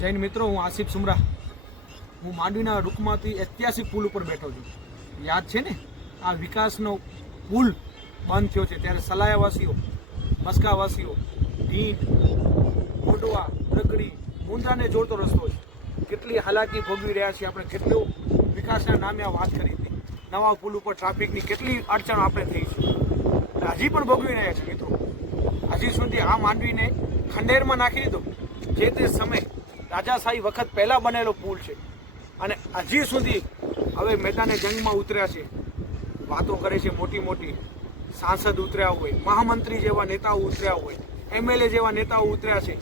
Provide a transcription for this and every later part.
જૈન મિત્રો, હું આસિફ સુમરા. હું માંડવીના રૂકમાંથી ઐતિહાસિક પુલ ઉપર બેઠો છું. યાદ છે ને, આ વિકાસનો પુલ બંધ થયો છે ત્યારે સલાયાવાસીઓ, મસ્કાવાસીઓ, ઢીન, મોઢવા, રગડી, મુંદ્રાને જોડતો રસ્તો છે. કેટલી હાલાકી ભોગવી રહ્યા છીએ આપણે. કેટલું વિકાસના નામે આ વાત કરી હતી. નવા પુલ ઉપર ટ્રાફિકની કેટલી અડચણો આપણે થઈ છે, હજી પણ ભોગવી રહ્યા છીએ મિત્રો. હજી સુધી આ માંડવીને ખંડેરમાં નાખી દીધો. જે તે સમય રાજાશાહી વખત પહેલા બનેલો પુલ છે અને હજી સુધી હવે મેદાને જંગમાં ઉતર્યા છે. વાતો કરે છે મોટી મોટી. સાંસદ ઉતર્યા હોય, મહામંત્રી જેવા નેતાઓ ઉતર્યા હોય, MLA જેવા નેતાઓ ઉતર્યા છે.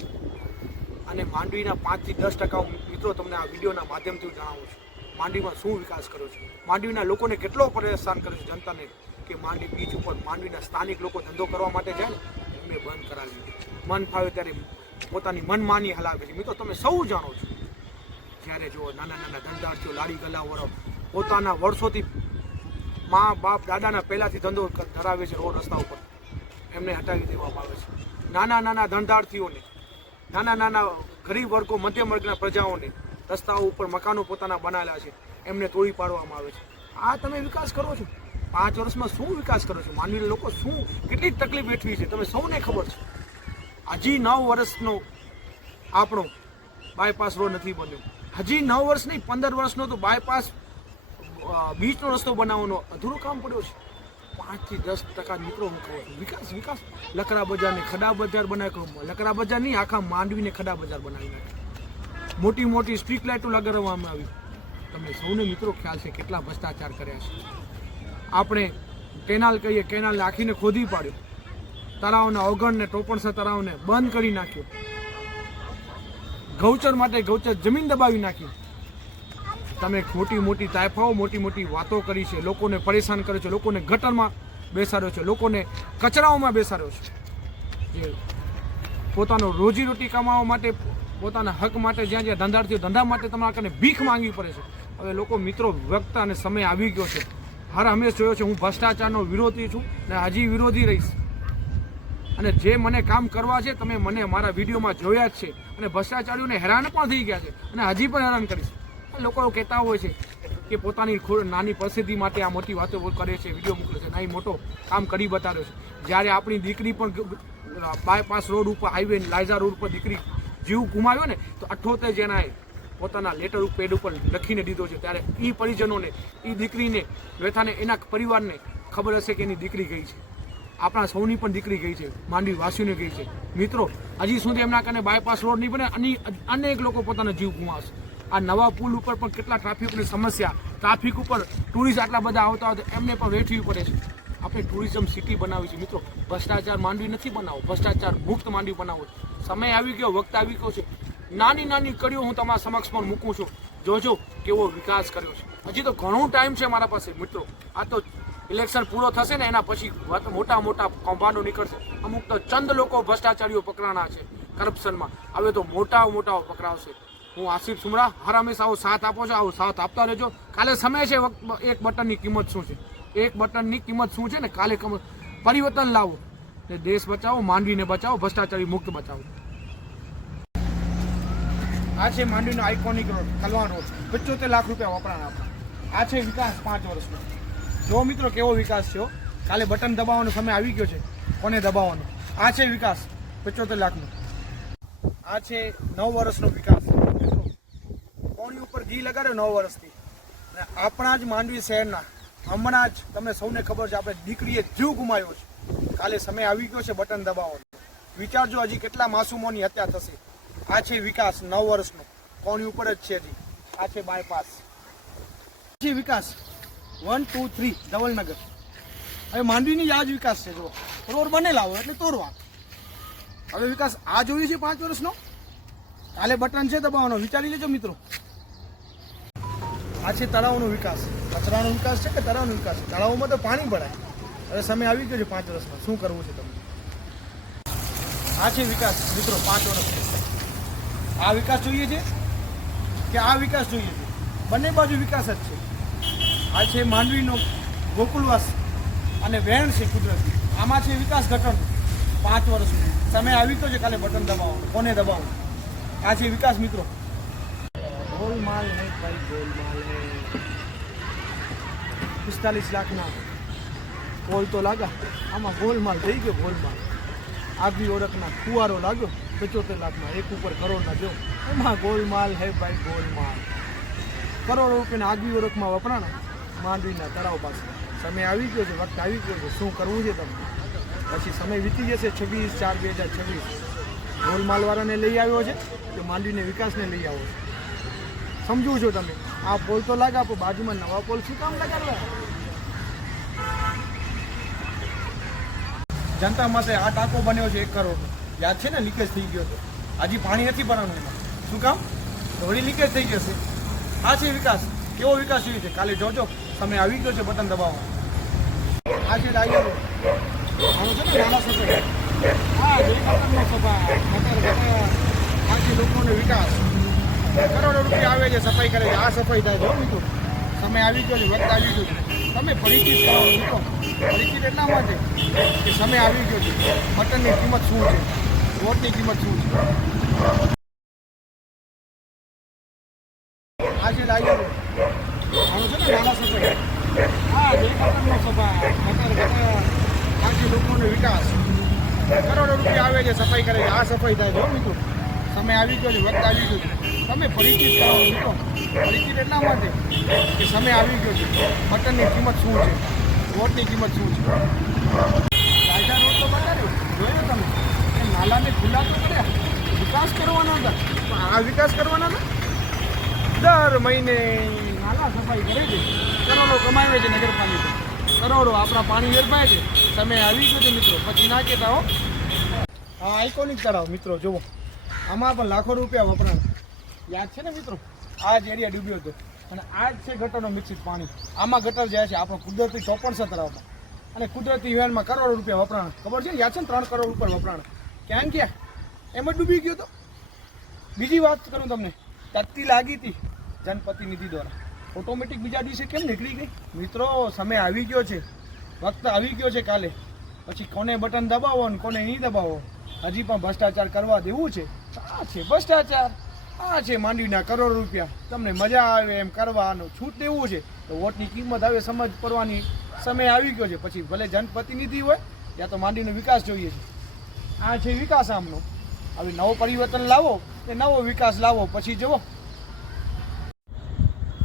અને માંડવીના 5 થી 10% મિત્રો તમને આ વિડીયોના માધ્યમથી જણાવું છું. માંડવીમાં શું વિકાસ કર્યો છે, માંડવીના લોકોને કેટલો પરેશાન કર્યો છે જનતાને, કે માંડવી બીચ ઉપર માંડવીના સ્થાનિક લોકો ધંધો કરવા માટે જાય ને એમને બંધ કરાવી દીધી. મન ફાવે ત્યારે પોતાની મનમાની હલાવે છે. મિત્રો તમે સૌ જાણો છો, જ્યારે જો નાના નાના ધંધાર્થીઓ, લારી ગલ્લાવાળો પોતાના વર્ષોથી મા બાપ દાદાના પહેલાથી ધંધો ધરાવે છે રોડ રસ્તા ઉપર, એમને હટાવી દેવામાં આવે છે. નાના નાના ધંધાર્થીઓને, નાના નાના ગરીબ વર્ગો, મધ્યમ વર્ગના પ્રજાઓને રસ્તાઓ ઉપર મકાનો પોતાના બનાવેલા છે એમને તોડી પાડવામાં આવે છે. આ તમે વિકાસ કરો છો? 5 વર્ષમાં શું વિકાસ કરો છો? માંડવીના લોકો શું કેટલી તકલીફ વેઠવી છે તમને સૌને ખબર છે. હજી 9 વર્ષનો આપણો બાયપાસ રોડ નથી બન્યો. હજી 9 વર્ષ નહીં, 15 વર્ષનો તો બાયપાસ બીચનો રસ્તો બનાવવાનો અધૂરું કામ પડ્યો છે. 5 થી 10% મિત્રો હું કહું છું વિકાસ વિકાસ. લકડા બજારને ખડા બજાર બનાવી, લકડા બજાર નહીં, આખા માંડવીને ખડા બજાર બનાવી નાખ્યા. મોટી મોટી સ્ટ્રીટ લાઇટો લગાડવામાં આવી. તમને સૌને મિત્રો ખ્યાલ છે કેટલા ભ્રષ્ટાચાર કર્યા છે. આપણે કેનાલ કહીએ, કેનાલ નાખીને ખોદી પાડ્યો. તળાવના ઓગણને ટોપણસર તળાવને બંધ કરી નાખ્યો. ગૌચર માટે ગૌચર જમીન દબાવી નાખી. તમે મોટી મોટી તાયફાઓ, મોટી મોટી વાતો કરી છે, લોકોને પરેશાન કર્યો છે, લોકોને ગટરમાં બેસાડ્યો છે, લોકોને કચરાઓમાં બેસાડ્યો છે. જે પોતાનો રોજીરોટી કમાવા માટે, પોતાના હક માટે, જ્યાં જ્યાં ધંધાર્થીઓ ધંધા માટે તમારા કને ભીખ માંગવી પડે છે. હવે લોકો મિત્રો વખત અને સમય આવી ગયો છે. હર હંમેશ જોયો છે હું ભ્રષ્ટાચારનો વિરોધી છું ને હજી વિરોધી રહીશ. અને જે મને કામ કરવા છે તમે મને મારા વિડીયોમાં જોયા જ છે. અને ભ્રષ્ટાચારીઓને હેરાન પણ થઈ ગયા છે અને હજી પણ હેરાન કરીશ. લોકો કહેતા હોય છે કે પોતાની નાની પરિસ્થિતિ માટે આ મોટી વાતો કરે છે, વિડીયો મોકલે છે. નાની મોટો કામ કરી બતાવ્યો છે. જ્યારે આપણી દીકરી પણ બાયપાસ રોડ ઉપર, હાઈવે લાયઝા રોડ ઉપર દીકરી જીવ ગુમાવ્યો ને, તો 78 જણાએ પોતાના લેટર પેડ ઉપર લખીને દીધો છે. ત્યારે એ પરિજનોને, એ દીકરીને વ્યથાને, એના પરિવારને ખબર હશે કે એની દીકરી ગઈ છે. આપણા સૌની પણ દીકરી ગઈ છે, માંડવી વાસીઓને ગઈ છે. મિત્રો હજી સુધી એમના કારણે બાયપાસ રોડ નહીં બને, અનેક લોકો પોતાનો જીવ ગુમાવશે. આ નવા પુલ ઉપર પણ કેટલા ટ્રાફિકની સમસ્યા, ટ્રાફિક ઉપર ટુરિસ્ટ આટલા બધા આવતા હોય તો એમને પણ વેઠવી પડે છે. આપણે ટુરિઝમ સિટી બનાવી છે મિત્રો. ભ્રષ્ટાચાર માંડવી નથી બનાવો, ભ્રષ્ટાચાર મુક્ત માંડવી બનાવો. સમય આવી ગયો, વખત આવી ગયો છે. નાની નાની કડીઓ હું તમારા સમક્ષ પણ મૂકું છું. જોજો કેવો વિકાસ કર્યો છે. હજી તો ઘણો ટાઈમ છે મારા પાસે મિત્રો. આ તો ઇલેક્શન પૂરો થશે ને એના પછી મોટા મોટા કૌભાંડો નીકળશે. અમુક તો ચંદ લોકો ભ્રષ્ટાચારીઓ પકડાણા છે કરપ્શનમાં. હવે તો મોટા મોટાઓ પકડાવશે. હું આસિફ સુમરા. હર હંમેશા આવો સાથ આપો છો, આવો સાથ આપતા રહેજો. કાલે સમય છે, એક બટનની કિંમત શું છે, એક બટનની કિંમત શું છે ને, કાલે પરિવર્તન લાવો ને દેશ બચાવો, માંડવીને બચાવો, ભ્રષ્ટાચારી મુક્ત બચાવો. આ છે માંડવીનો આઇકોનિક રોડ, કલવાણ રોડ. 75 લાખ રૂપિયા વપરાણા આપણા. આ છે વિકાસ 5 વર્ષનો. જો મિત્રો કેવો વિકાસ થયો. કાલે બટન દબાવવાનો સમય આવી ગયો છે. કોને દબાવવાનો? આ છે વિકાસ 75 લાખનો. આ છે 9 વર્ષનો વિકાસ. કોણી ઉપર ઘી લગાડ્યો 9 વર્ષથી. અને આપણા જ માંડવી શહેરના હમણાં જ તમને સૌને ખબર છે, આપણે દીકરીએ જીવ ગુમાવ્યો છે. કાલે સમય આવી ગયો છે બટન દબાવવાનો. વિચારજો હજી કેટલા માસૂમોની હત્યા થશે. આ છે વિકાસ 9 વર્ષનો, કોણી ઉપર જ છે હજી. આ છે બાયપાસ. છે વિકાસ 1 2 3 ધવલનગર. હવે માંડવીની આ જ વિકાસ છે. જો રોડ બનેલા હોય એટલે તોડવા. હવે વિકાસ આ જોયું છે 5 વર્ષનો. કાલે બટન છે દબાવવાનો, વિચારી લેજો મિત્રો. આ છે તળાવનો વિકાસ. કચરાનો વિકાસ છે કે તળાવનો વિકાસ? તળાવમાં તો પાણી ભરાય. હવે સમય આવી ગયો છે 5 વર્ષમાં. શું કરવું છે તમને? આ છે વિકાસ મિત્રો 5 વર્ષ. આ વિકાસ જોઈએ છે કે આ વિકાસ જોઈએ છે? બંને બાજુ વિકાસ જ છે. આ છે માંડવીનો ગોકુલવાસ અને વેણ છે કુદરતી. આમાં છે વિકાસ ઘટન 5 વર્ષનો. સમય આવી ગયો છે કાલે બટન દબાવવાનો. કોને દબાવવાનું? આ છે વિકાસ મિત્રો. गोलमाल है भाई, गोलमाल है। 45 લાખના કોલ તો લાગા, આમાં ગોલમાલ થઈ ગયો, ગોલમાલ. આગવી ઓળખના કુવારો લાગ્યો 75 લાખમાં, એક ઉપર કરોડના જો, એમાં ગોલમાલ હે ભાઈ, ગોલમાલ. કરોડો રૂપિયાના આગવી ઓળખમાં વપરાણા માંડવીના તળાવ પાસે. સમય આવી ગયો છે, વખત આવી ગયો છે, શું કરવું છે તમને? પછી સમય વીતી જશે. 26/4/2026 ગોલમાલવાળાને લઈ આવ્યો છે કે માંડવીને વિકાસને લઈ આવ્યો છે? સમજુ છો તમે? આ પોલ તો લાગા, પણ બાજુમાં નવા પોલ શું કામ લગાડવા? જનતા માટે આ ટાંકો બન્યો છે 1 કરોડનો, યાદ છે ને? લીકેજ થઈ ગયો હતો, હજી પાણી નથી ભરવાનું એમાં. શું કામ? થોડી લીકેજ થઈ જશે. આ છે વિકાસ. કેવો વિકાસ થયો છે કાલે જોજો. સમય આવી ગયો છે બટન દબાવવાનો. આ છે ડાયરો, આનું છે ને નાના સફાઈ. હા, જે બટનનો સફાઈ, આ છે લોકોનો વિકાસ. કરોડો રૂપિયા આવે છે, સફાઈ કરે છે. આ સફાઈ થાય છે મિત્રો. સમય આવી ગયો છે, વખત આવી ગયો છે. તમે પરિચિત કરો મિત્રો. પરિચિત એટલા માટે કે સમય આવી ગયો છે. બટનની કિંમત શું છે, વોટની કિંમત શું છે. આ છે ડાયરો, આનું છે ને નાના સફાઈ. હા, જે બટનનો સફાઈ, આ છે લોકોનો વિકાસ. કરોડો રૂપિયા આવે છે, સફાઈ કરે છે. આ સફાઈ થાય છે મિત્રો. સમય આવી ગયો છે, વખત આવી ગયો છે. તમે પરિચિત કરો મિત્રો. પરિચિત એટલા માટે કે સમય આવી ગયો છે. બટનની કિંમત શું છે, વોટની કિંમત શું છે. કાયદા રોડ તો બતાવ્યો, જોયો તમે? એ નાલાને ખુલ્લા તો કર્યા, વિકાસ કરવાનો હતા. પણ આ વિકાસ કરવાના હતા. દર મહિને નાલા સફાઈ કરે છે, કરોડો કમાવે છે નગરપાલિકા. કરોડો આપણા પાણી વેરફાય છે. સમય આવી ગયો છે મિત્રો. પછી ના કહેતા હો. આ આઇકોનિક તળાવ મિત્રો જુઓ, આમાં પણ લાખો રૂપિયા વપરાણા. યાદ છે ને મિત્રો? આ જ એરિયા ડૂબ્યો હતો અને આ જ છે ગટરનો મિશ્રિત પાણી. આમાં ગટર જાય છે આપણો કુદરતી ચોપણસર તળાવમાં, અને કુદરતી વેનમાં કરોડો રૂપિયા વપરાણા. ખબર છે? યાદ છે ને? 3 કરોડ ઉપર વપરાણા. ક્યાં ગયા? એમ જ ડૂબી ગયો તો. બીજી વાત કરું તમને, તત્તી લાગી હતી જનપ્રતિનિધિ દ્વારા, ઓટોમેટિક બીજા દિવસે કેમ નીકળી ગઈ? મિત્રો સમય આવી ગયો છે, વખત આવી ગયો છે કાલે. પછી કોને બટન દબાવો અને કોને નહીં દબાવો. હજી પણ ભ્રષ્ટાચાર કરવા દેવું છે. આ છે ભ્રષ્ટાચાર. આ છે માંડવીના કરોડો રૂપિયા. તમને મજા આવે એમ કરવાનું છૂટ દેવું છે તો વોટની કિંમત હવે સમજ પડવાની સમય આવી ગયો છે. પછી ભલે જનપ્રતિનિધિ હોય યા તો માંડવીનો વિકાસ જોઈએ છે. આ છે વિકાસ આમનો. હવે નવો પરિવર્તન લાવો કે નવો વિકાસ લાવો. પછી જુઓ,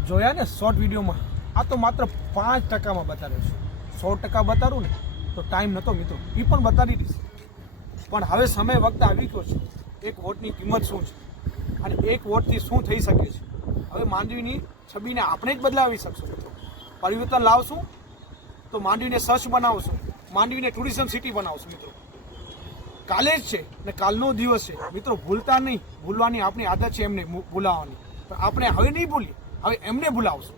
જોયા ને શોર્ટ વિડીયોમાં? આ તો માત્ર 5%માં બતાવ્યો છે. 100% બતાવું ને તો ટાઈમ નહોતો મિત્રો, એ પણ બતાવી દઈશ. પણ હવે સમય વખત આવી ગયો છે. એક વોટની કિંમત શું છે અને એક વોટથી શું થઈ શકે છે. હવે માંડવીની છબીને આપણે જ બદલાવી શકશું મિત્રો. પરિવર્તન લાવશું તો માંડવીને સર્ચ બનાવશું, માંડવીને ટુરિઝમ સિટી બનાવશું મિત્રો. કાલે જ છે ને કાલનો દિવસ છે મિત્રો. ભૂલતા નહીં. ભૂલવાની આપણી આદત છે એમને ભૂલાવવાની, પણ આપણે હવે નહીં ભૂલીએ. હવે એમને ભૂલાવશું.